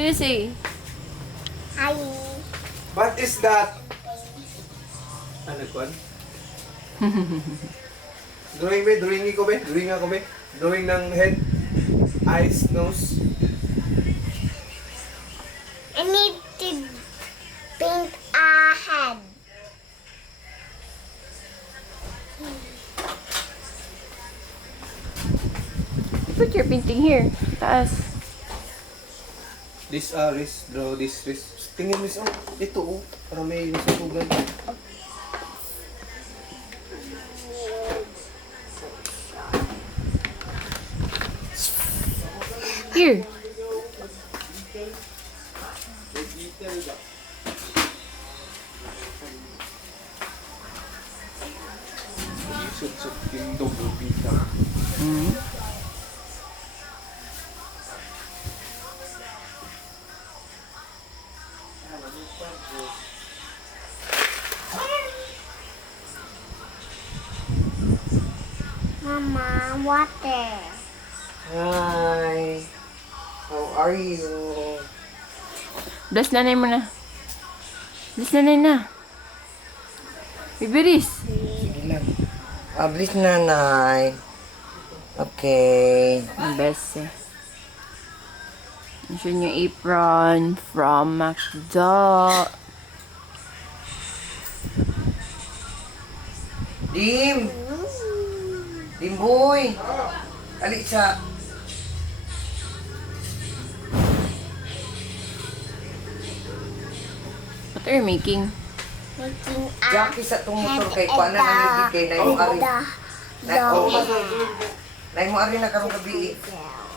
do you say? Hi. What is that? Ano kon? Drawing ba? Drawing ko ba? Drawing ako ba? Drawing ng head, eyes, nose. I need to paint a head. Put your painting here. Taas. This wrist, draw this wrist. Tingin miss, oh. Ito oh. Para may nasusugan. Here. Sutsut yung double pita. Mama, water. Hi. How are you? Bless nanay mo na. Bless nanay na. Bibiris. Sige lang. Please, nanay. Okay. Ang best eh. Ito yung apron from McDo. Dim! Dim, boy! Alisa! What are you making? Making a Jackie sa itong motor kay kuha na ng ligid kay Nay mo ari. Nay mo ari na karong gabi.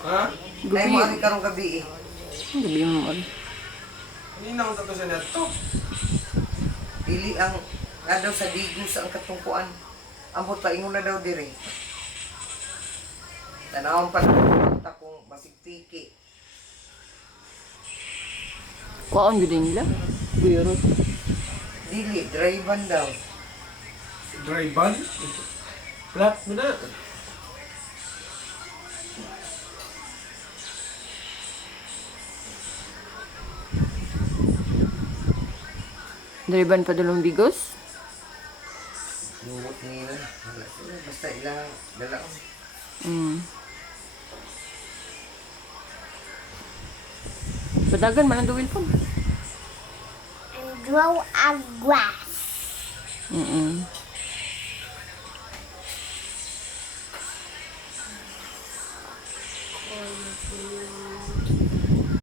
Ha? Nay mo ari karong gabi. Ang gabi mo mag. Hindi na akong tato sa neto. Dili ang nga daw sa digos ang katungkuan. Ambot pa ingon na daw dire. Tanawon pa ta kung basig piki. Kuhaan yun din nila. Buyurot. Dili, drive-an daw. Dry ban? Flat mo na. Dariban pa dalawang bigos? Luwot nila. Wala sila. Basta ilang dalaon. Padagan man ang duwil po. and grow a grass.